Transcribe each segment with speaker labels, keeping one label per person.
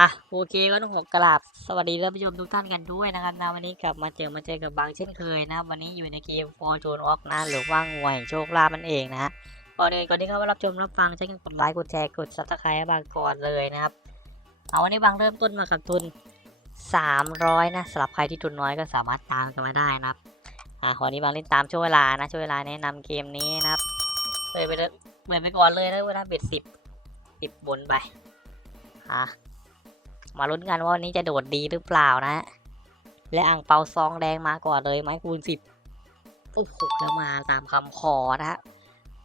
Speaker 1: อะโอเคก็ต้องขอกราบสวัสดีท่านผู้ชมทุกท่านกันด้วยนะครับนะวันนี้กลับมาเจอมาเจอกับบางเช่นเคยนะวันนี้อยู่ในเกม Fortune of นะหรือว่างหวยโชคลาภมันเองนะก่อนอื่นก่อนที่เข้ามารับชมรับฟังใช้กันกดไลค์กดแชร์กด subscribe บางก่อนเลยนะครับเอาวันนี้บางเริ่มต้นมากับทุน 300 นะสำหรับใครที่ทุนน้อยก็สามารถตามกันมาได้นะครับ อะวันนี้บางเล่นตามช่วงเวลานะช่วงเวลาแนะนำเกมนี้นะครับเปิดไปเลยเปิดไปก่อนเลยนะเวลาเบ็ดสิบสิบบนไปอะมาลุ้นกันว่าวันนี้จะโดดดีหรือเปล่านะ และอ่างเปาซองแดงมาก่อนเลยไม้คูณสิบโอ้โหแล้วมาตามคำขอนะฮะ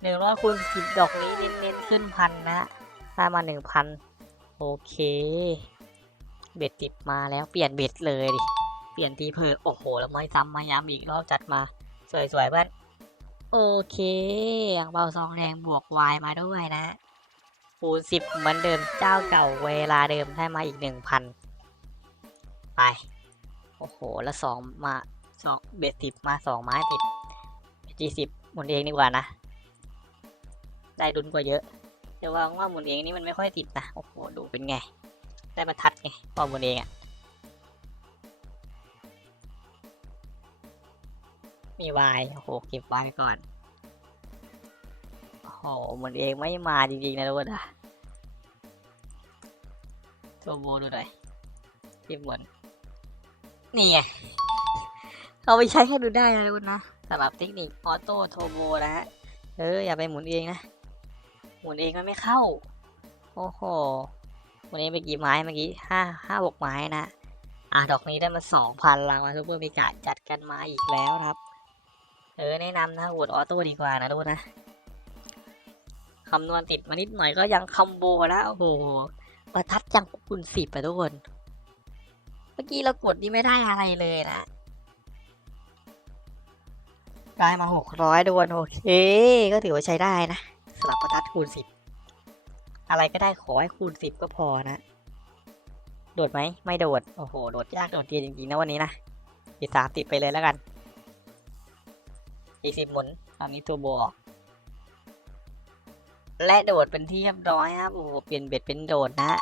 Speaker 1: หนึ่งร้อยคูณสิบดอกนี้เน้นๆขึ้นพันนะฮะได้มาหนึ่งพันโอเค เบ็ดติดมาแล้วเปลี่ยนเบ็ดเลยดิ เปลี่ยนทีเพอโอ้โห แล้วไม่ซ้ำมาย้ำอีกรอบจัดมา สวยๆเพื่อน โอเคอ่างเปาซองแดงบวกวายมาด้วยนะคูณสิบเหมือนเดิมเจ้าเก่าเวลาเดิมได้มาอีกหนึ่งพันไป โอ้โห แล้วสองมาสองเบ็ดสิบมาสองไม้ติดจีสิบหมุนเองดีกว่านะ ได้ดุนกว่าเยอะเดี๋ยวว่าว่าหมุนเองนี่มันไม่ค่อยติดนะ โอ้โห ดูเป็นไง ได้บรรทัดไงพอหมุนเองอะ มีวายโอ้โหเก็บวายก่อนโอ้โหเหมุนเองไม่มาจริงๆนะทุกคนอะโทโบดูหน่อยที่หมุนนี่ไงเอาไปใช้ให้ดูได้นะคุณนะสำหรับเทคนิคออโต้โทโบนะฮะเอออย่าไปหมุนเองนะ หมุนเองมันไม่เข้า โอ้โหหมุนเองไปกี่ไม้เมื่อกี้ห้าห้าหกไม้นะ อะ ดอกนี้ได้มาสองพันรางวัลซูเปอร์มีกาจัดกันมาอีกแล้วครับ เออแนะนำนะโหวตออโต้ดีกว่านะทุกคนนะคำนวณติดมานิดหน่อยก็ยังคอมโบแล้วโอ้โหประทัดจังคูณสิบอะทุกคน เมื่อกี้เรากดนี่ไม่ได้อะไรเลยนะได้มาหกร้อยดวนโอเค ก็ถือว่าใช้ได้นะสำหรับประทัดคูณสิบอะไรก็ได้ขอให้คูณสิบก็พอนะ โดดไหมไม่โดด โอ้โห โดดยากโดดเย็นจริงๆนะวันนี้นะอีสามติดไปเลยแล้วกัน อีกสิบหมุนตอนนี้ตัวบออกและโดดเป็นที่เรียบร้อยครับโอ้โหเปลี่ยนเบ็ดเป็นโดดนะ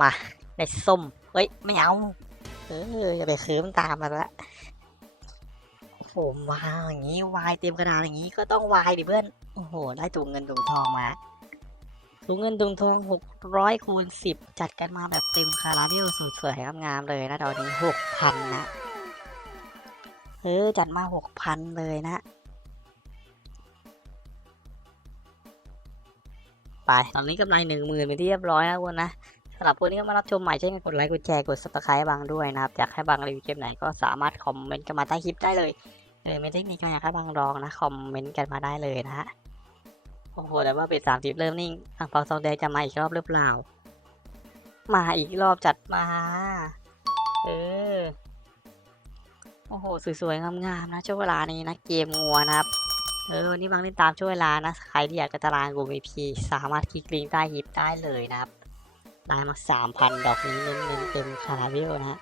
Speaker 1: มาได้ส้มเฮ้ยไม่เอาเอออย่าไปคิร์มตามมาละโอ้โหมาอย่างนี้วายเต็มกระดานอย่างนี้ก็ต้องวายดิเพื่อนโอ้โห ได้ถุงเงินถุงทองมาถุงเงินถุงทองหกร้อยคูณสิบจัดกันมาแบบเต็มคาราเบลสุดสวยๆงามๆเลยนะตอนนี้หกพันนะ เออจัดมาหกพันเลยนะ ไป ตอนนี้กำไรหนึ่งหมื่นเป็นที่เรียบร้อยแล้วทุกคนนะสำหรับคนที่มารับชมใหม่ช่วยกันกดไลค์กดแชร์กด subscribe บางด้วยนะครับ อยากให้บางรีวิวเกมไหนก็สามารถคอมเมนต์กันมาใต้คลิปได้เลยหรือไม่เทคนิคก็อยากให้บางลองนะคอมเมนต์กันมาได้เลยนะฮะโอ้โหแต่ว่าเป็นสามสิบเริ่มนิ่งทางเปาซองแดงจะมาอีกรอบหรือเปล่า มาอีกรอบจัดมา เออ โอ้โห สวยๆ งามๆ นะ ช่วงเวลานี้นะ เกมงัวนะครับ เออ วันนี้บางเล่นตามช่วงเวลานะ ใครที่อยากจะตารางกูมีพีสามารถคลิกลิงก์ใต้คลิปได้เลยนะครับ ได้มาสามพันดอกนี้เน้นๆเต็มคาราเบลนะฮะ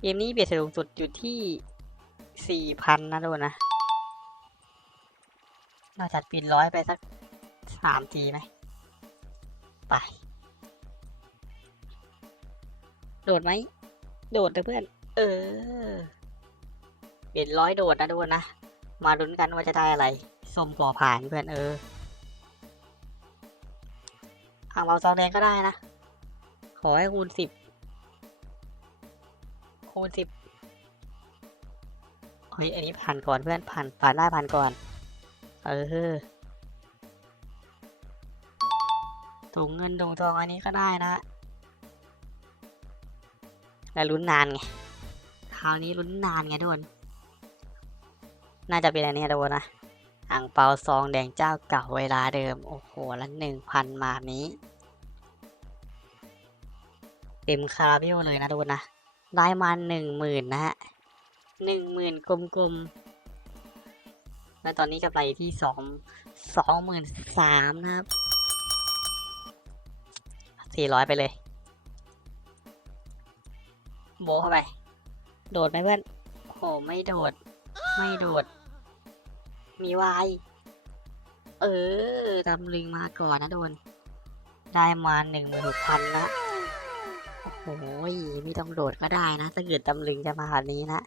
Speaker 1: เกมนี้เบียดสูงสุดอยู่ที่สี่พันะทุกคนนะ เราจัดปิดร้อยไปสักสามทีไหม ไป โดดไหม โดดเลยเพื่อน เออเปลี่ยนร้อยโดดนะทุกคนนะ มาลุ้นกันว่าจะได้อะไร ส้มก่อผ่านเพื่อนเอออ่างเบาซองแดงก็ได้นะ ขอให้คูณสิบ คูณสิบเฮ้ยอันนี้ผ่านก่อนเพื่อนผ่านผ่านได้ผ่านก่อน เออถุงเงินถุงทองอันนี้ก็ได้นะ แล้วลุ้นนานไง คราวนี้ลุ้นนานไงทุกคน น่าจะเป็นอันนี้ทุกคนนะอ่างเปาซองแดงเจ้าเก่าเวลาเดิม โอ้โหละหนึ่งพันมานี้ เต็มคาราเบลเลยนะทุกคนนะ ได้มาหนึ่งหมื่นนะฮะหนึ่งหมื่นกลมๆ แล้วตอนนี้กำไรที่สองสองหมื่นสามนะครับสี่ร้อยไปเลย โบะเข้าไป โดดไหมเพื่อน โอ้โหไม่โดด ไม่โดด มีวาย เออตำลึงมาก่อนนะโดน ได้มาหนึ่งหมื่นหกพันละโอ้โหไม่ต้องโดดก็ได้นะ ถ้าเกิดตำลึงจะมาแบบนี้นะ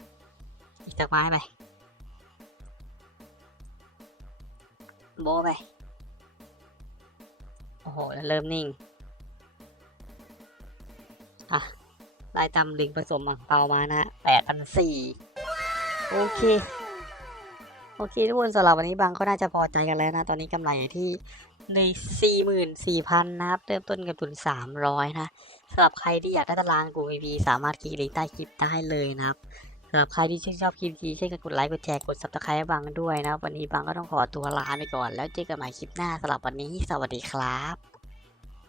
Speaker 1: อีกสักไม้ไปโบะไป โอ้โหแล้วเริ่มนิ่ง อะ ได้ตำลึงผสมอ่างเปามานะแปดพันสี่โอเค โอเคทุกคนสำหรับวันนี้บางก็น่าจะพอใจกันแล้วนะ ตอนนี้กำไรอยู่ที่ในสี่หมื่นสี่พันนะครับ เริ่มต้นกับทุนสามร้อยนะสำหรับใครที่อยากได้ตารางกูมีพีสามารถคลิกลิงก์ใต้คลิปได้เลยนะครับสำหรับใครที่ชื่นชอบคลิปนี้ช่วยกันกดไลค์ กดแชร์ กดซับสไครต์ให้บางด้วยนะ วันนี้บางก็ต้องขอตัวลาไปก่อน แล้วเจอกันใหม่คลิปหน้าสำหรับวันนี้ สวัสดีครับ